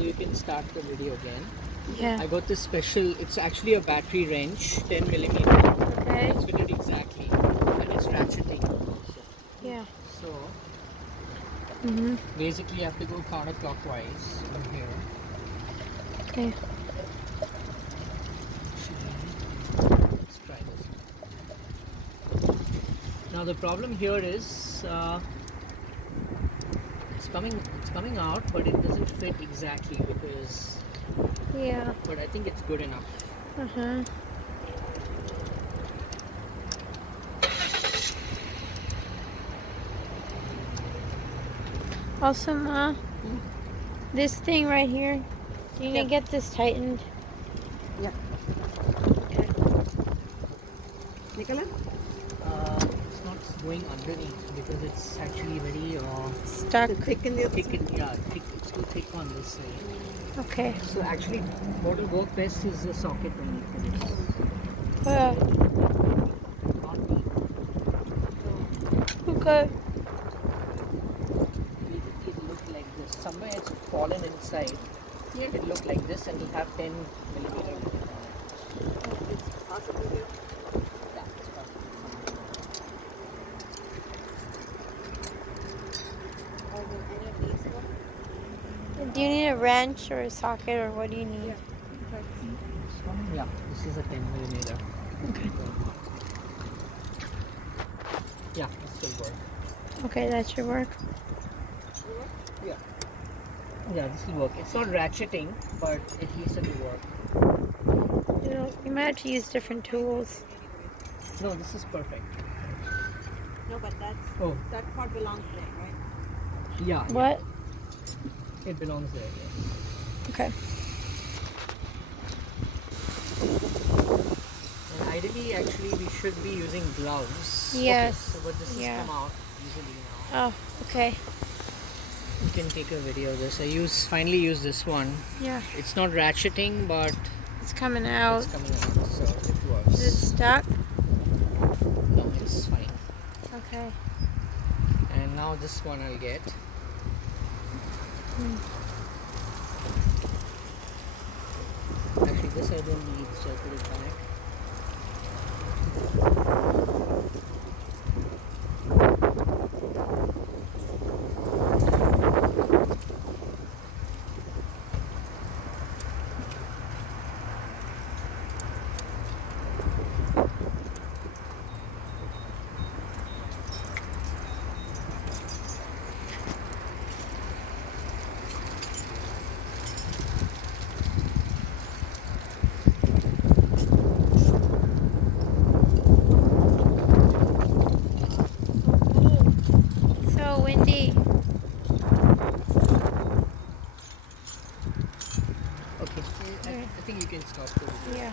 you can start the video again. Yeah. I got this special, it's actually a battery wrench, 10 millimeter. Okay. It's fitted exactly, and it's ratcheting also. Yeah. So Mm-hmm. basically, you have to go counterclockwise from here. Okay. Let's try this. Now the problem here is it's coming out, but it doesn't fit exactly because. Yeah. But I think it's good enough. Uh-huh. Also, Ma, this thing right here, do you need to get this tightened? Yeah. Okay. Nicola? It's not going underneath because it's actually very Stuck. Thick in the other thick. side. Yeah, thick. It's too thick on this side. Okay. So actually, what will work best is the socket only for this. Yeah. Not me. Okay. Basically, it look like this. Somewhere it's fallen inside. Here it look like this, and you have 10 millimeter. It's possible here. Yeah, it's possible. Or will any of these work? Do you need a wrench or a socket or what do you need? This one, yeah, this is a 10 millimeter. Okay. Yeah, this will work. Okay, that should work. Yeah. Yeah, this will work. It's not ratcheting, but at least it will work. You might have to use different tools. No, this is perfect. No, but that part belongs there, right? Yeah. What? Yeah, it belongs there. Yes. Okay. And ideally, actually, we should be using gloves. Yes. Okay, so, but this has come out easily now. Oh, okay. You can take a video of this. Finally use this one. Yeah. It's not ratcheting, but It's coming out. it's coming out, so it works. Is it stuck? No, it's fine. Okay. And now this one I'll get. Actually, this I don't need, so I put it back. So windy. Okay, I think you can stop the video. Yeah.